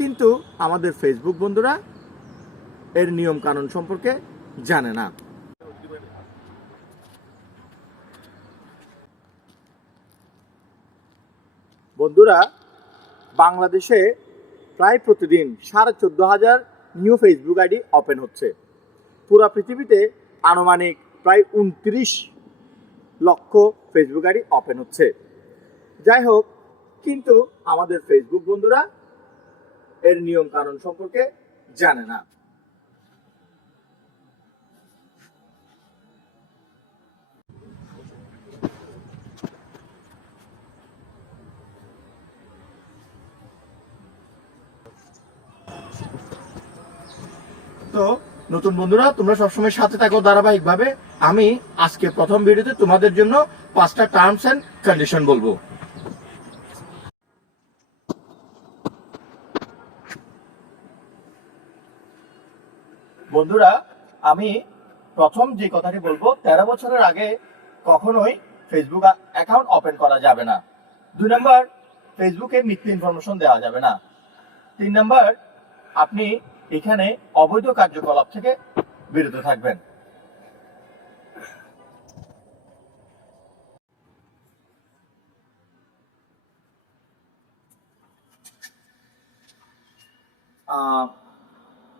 কিন্তু আমাদের ফেসবুক বন্ধুরা এর নিয়ম কানুন সম্পর্কে জানে না। বন্ধুরা, বাংলাদেশে প্রায় প্রতিদিন 14,500 নিউ ফেসবুক আইডি ওপেন হচ্ছে। পুরো পৃথিবীতে আনুমানিক প্রায় 29 লক্ষ ফেসবুক আইডি ওপেন হচ্ছে। যাই হোক, কিন্তু আমাদের ফেসবুক বন্ধুরা এর নিয়ম কানুন সম্পর্কে জানে না। তো নতুন বন্ধুরা, তোমরা সবসময় সাথে থাকো ধারাবাহিকভাবে। আমি আজকে প্রথম ভিডিওতে তোমাদের জন্য 5টা টার্মস এন্ড কন্ডিশন বলবো। বন্ধুরা, আমি প্রথম যে কথাটি বলবো, 13 বছরের আগে কখনোই ফেসবুক অ্যাকাউন্ট ওপেন করা যাবে না। 2 নাম্বার, ফেসবুকে মিথ্যে ইনফরমেশন দেওয়া যাবে না। 3 নাম্বার, আপনি এখানে অবৈধ কার্যকলাপ থেকে বিরত থাকবেন।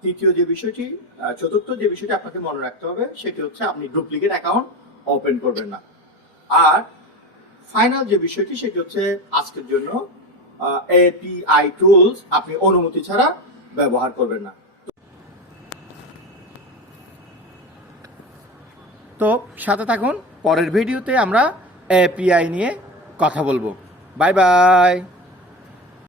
তৃতীয় যে বিষয়টি, চতুর্থ যে বিষয়টি আপনাকে মনে রাখতে হবে সেটি হচ্ছে আপনি ডুপ্লিকেট অ্যাকাউন্ট ওপেন করবেন না। আর ফাইনাল যে বিষয়টি সেটি হচ্ছে আজকের জন্য এপিআই টুলস আপনি অনুমতি ছাড়া ব্যবহার করবেন না। তো সাথে থাকুন, পরের ভিডিওতে আমরা এপিআই নিয়ে কথা বলবো। Bye bye.